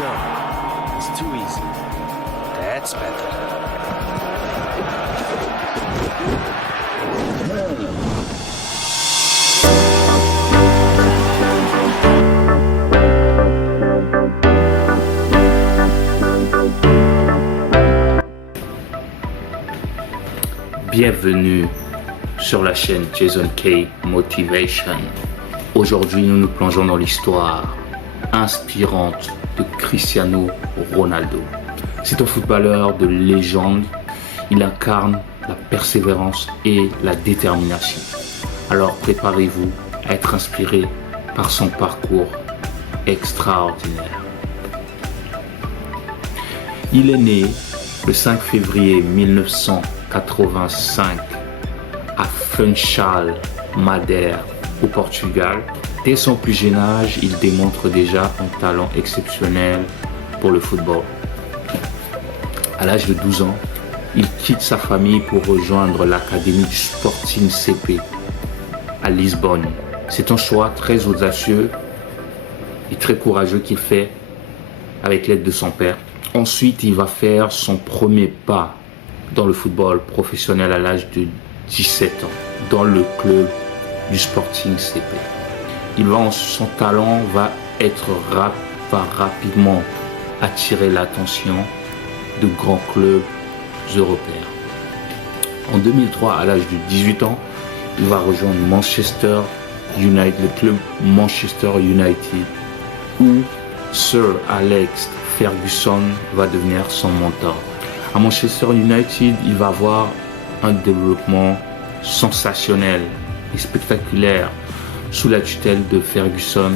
No, it's too easy. That's better. Bienvenue sur la chaîne Jason K Motivation. Aujourd'hui, nous nous plongeons dans l'histoire inspirante de Cristiano Ronaldo. C'est un footballeur de légende. Il incarne la persévérance et la détermination. Alors préparez-vous à être inspiré par son parcours extraordinaire. Il est né le 5 février 1985 à Funchal, Madère, au Portugal. Dès son plus jeune âge, il démontre déjà un talent exceptionnel pour le football. À l'âge de 12 ans, il quitte sa famille pour rejoindre l'académie du Sporting CP à Lisbonne. C'est un choix très audacieux et très courageux qu'il fait avec l'aide de son père. Ensuite, il va faire son premier pas dans le football professionnel à l'âge de 17 ans, dans le club du Sporting CP. Son talent va rapidement attirer l'attention de grands clubs européens. En 2003, à l'âge de 18 ans, il va rejoindre Manchester United, le club Manchester United, où Sir Alex Ferguson va devenir son mentor. À Manchester United, il va avoir un développement sensationnel et spectaculaire. Sous la tutelle de Ferguson,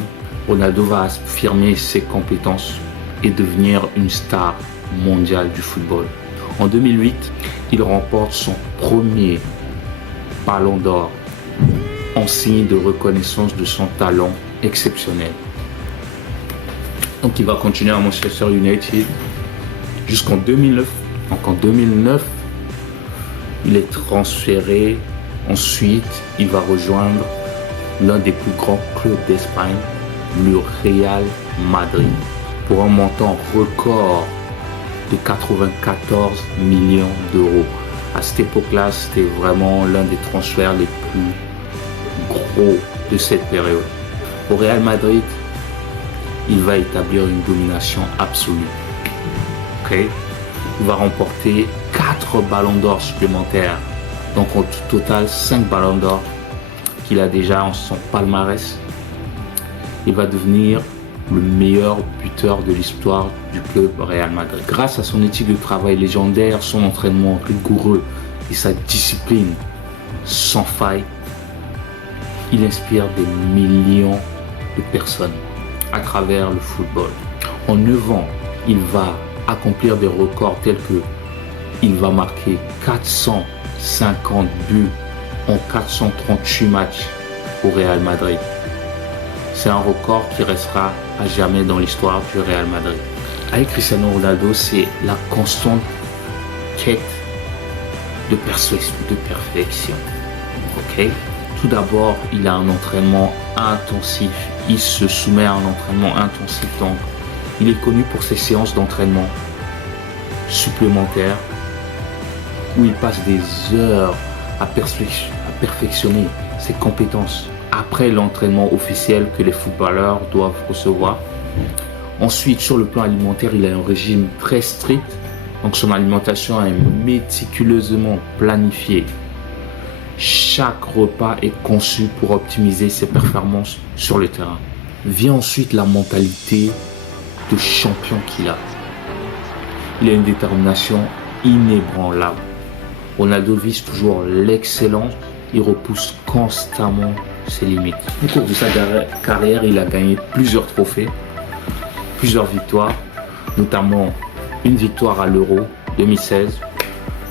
Ronaldo va affirmer ses compétences et devenir une star mondiale du football. En 2008, il remporte son premier ballon d'or en signe de reconnaissance de son talent exceptionnel. Donc il va continuer à Manchester United jusqu'en 2009. Donc en 2009, il est transféré. Ensuite, il va rejoindre l'un des plus grands clubs d'Espagne, le Real Madrid, pour un montant record de 94 millions d'euros. À cette époque-là, c'était vraiment l'un des transferts les plus gros de cette période. Au Real Madrid, il va établir une domination absolue. Okay? Il va remporter 4 ballons d'or supplémentaires. Donc au total, 5 ballons d'or qu'il a déjà en son palmarès. Il va devenir le meilleur buteur de l'histoire du club Real Madrid. Grâce à son éthique de travail légendaire, son entraînement rigoureux et sa discipline sans faille, il inspire des millions de personnes à travers le football. En 9 ans, il va accomplir des records tels que il va marquer 450 buts en 438 matchs au Real Madrid. C'est un record qui restera à jamais dans l'histoire du Real Madrid. Avec Cristiano Ronaldo, c'est la constante quête de perfection. Okay? Tout d'abord, il a un entraînement intensif. Il se soumet à un entraînement intensif. Donc, il est connu pour ses séances d'entraînement supplémentaires où il passe des heures à perfectionner ses compétences après l'entraînement officiel que les footballeurs doivent recevoir. Ensuite, sur le plan alimentaire, il a un régime très strict. Donc, son alimentation est méticuleusement planifiée. Chaque repas est conçu pour optimiser ses performances sur le terrain. Vient ensuite la mentalité de champion qu'il a. Il a une détermination inébranlable. Ronaldo vise toujours l'excellence. Il repousse constamment ses limites. Au cours de sa carrière, il a gagné plusieurs trophées, plusieurs victoires, notamment une victoire à l'Euro 2016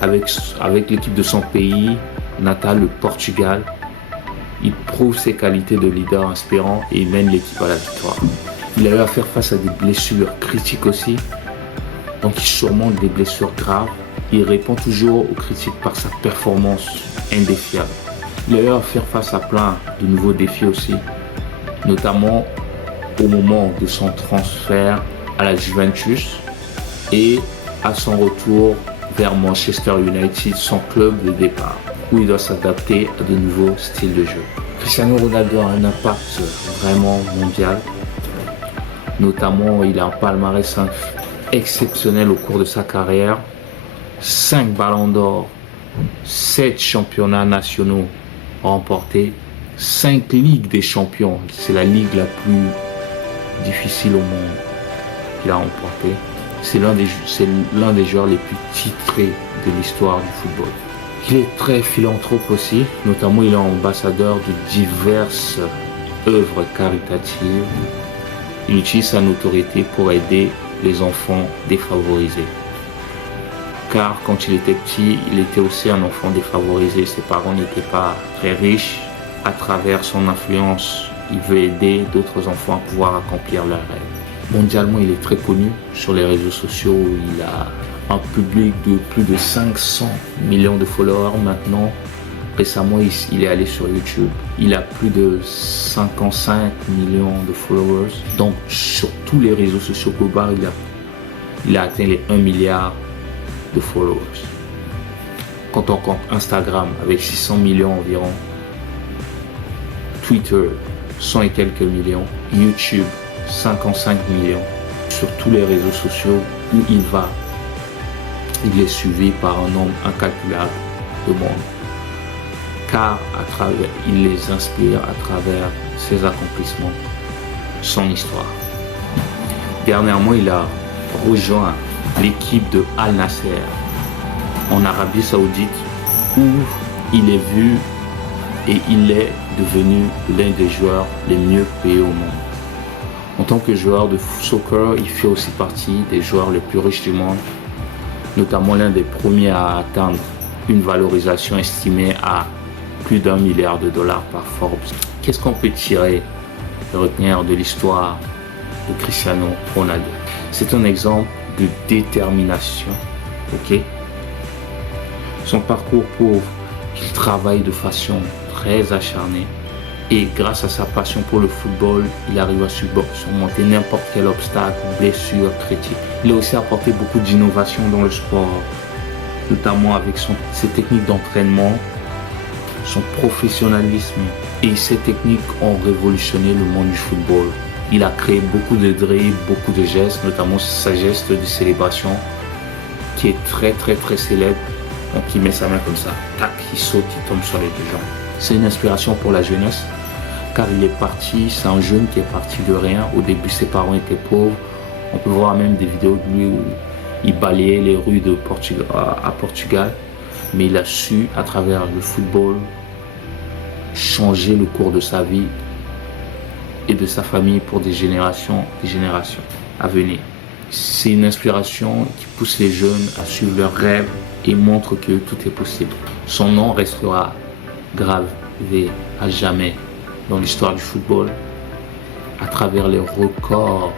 avec l'équipe de son pays natal, le Portugal. Il prouve ses qualités de leader inspirant et il mène l'équipe à la victoire. Il a eu à faire face à des blessures critiques aussi, donc il surmonte des blessures graves. Il répond toujours aux critiques par sa performance indéfiable. Il a eu à faire face à plein de nouveaux défis aussi, notamment au moment de son transfert à la Juventus et à son retour vers Manchester United, son club de départ, où il doit s'adapter à de nouveaux styles de jeu. Cristiano Ronaldo a un impact vraiment mondial. Notamment, il a un palmarès exceptionnel au cours de sa carrière. 5 ballons d'or, 7 championnats nationaux remportés, 5 ligues des champions. C'est la ligue la plus difficile au monde qu'il a remporté. C'est l'un des joueurs les plus titrés de l'histoire du football. Il est très philanthrope aussi, notamment il est ambassadeur de diverses œuvres caritatives. Il utilise sa notoriété pour aider les enfants défavorisés. Car quand il était petit, il était aussi un enfant défavorisé. Ses parents n'étaient pas très riches. À travers son influence, il veut aider d'autres enfants à pouvoir accomplir leurs rêves. Mondialement, il est très connu sur les réseaux sociaux. Il a un public de plus de 500 millions de followers maintenant. Récemment, il est allé sur YouTube. Il a plus de 55 millions de followers. Donc, sur tous les réseaux sociaux globaux, il a atteint les 1 milliard de followers. Quand on compte Instagram avec 600 millions environ, Twitter 100 et quelques millions, YouTube 55 millions. Sur tous les réseaux sociaux où il va, il est suivi par un nombre incalculable de monde. Car il les inspire à travers ses accomplissements, son histoire. Dernièrement, il a rejoint l'équipe de Al Nasser en Arabie Saoudite où il est vu et il est devenu l'un des joueurs les mieux payés au monde. En tant que joueur de soccer, il fait aussi partie des joueurs les plus riches du monde, notamment l'un des premiers à atteindre une valorisation estimée à plus d'1 milliard de dollars par Forbes. Qu'est-ce qu'on peut tirer et retenir de l'histoire de Cristiano Ronaldo? C'est un exemple de détermination, ok? Son parcours prouve qu'il travaille de façon très acharnée et grâce à sa passion pour le football, il arrive à surmonter n'importe quel obstacle, blessure, critique. Il a aussi apporté beaucoup d'innovation dans le sport, notamment avec ses techniques d'entraînement, son professionnalisme, et ces techniques ont révolutionné le monde du football. Il a créé beaucoup de dribbles, beaucoup de gestes, notamment sa geste de célébration qui est très très très célèbre. Donc il met sa main comme ça, tac, il saute, il tombe sur les deux jambes. C'est une inspiration pour la jeunesse, car c'est un jeune qui est parti de rien. Au début, ses parents étaient pauvres. On peut voir même des vidéos de lui où il balayait les rues à Portugal. Mais il a su, à travers le football, changer le cours de sa vie et de sa famille pour des générations à venir. C'est une inspiration qui pousse les jeunes à suivre leurs rêves et montre que tout est possible. Son nom restera gravé à jamais dans l'histoire du football à travers les records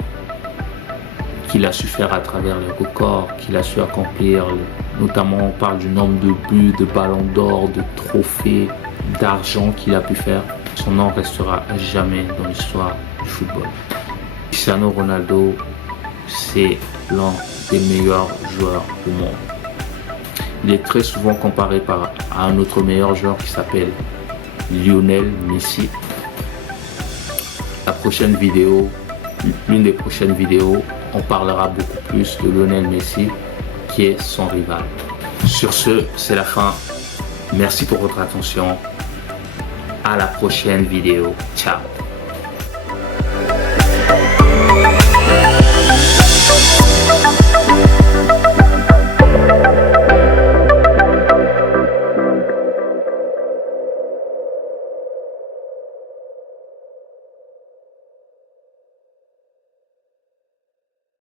qu'il a su faire, à travers les records qu'il a su accomplir. Notamment, on parle du nombre de buts, de ballons d'or, de trophées, d'argent qu'il a pu faire. Son nom restera à jamais dans l'histoire du football. Cristiano Ronaldo, c'est l'un des meilleurs joueurs du monde. Il est très souvent comparé à un autre meilleur joueur qui s'appelle Lionel Messi. L'une des prochaines vidéos, on parlera beaucoup plus de Lionel Messi, qui est son rival. Sur ce, c'est la fin. Merci pour votre attention. À la prochaine vidéo. Ciao.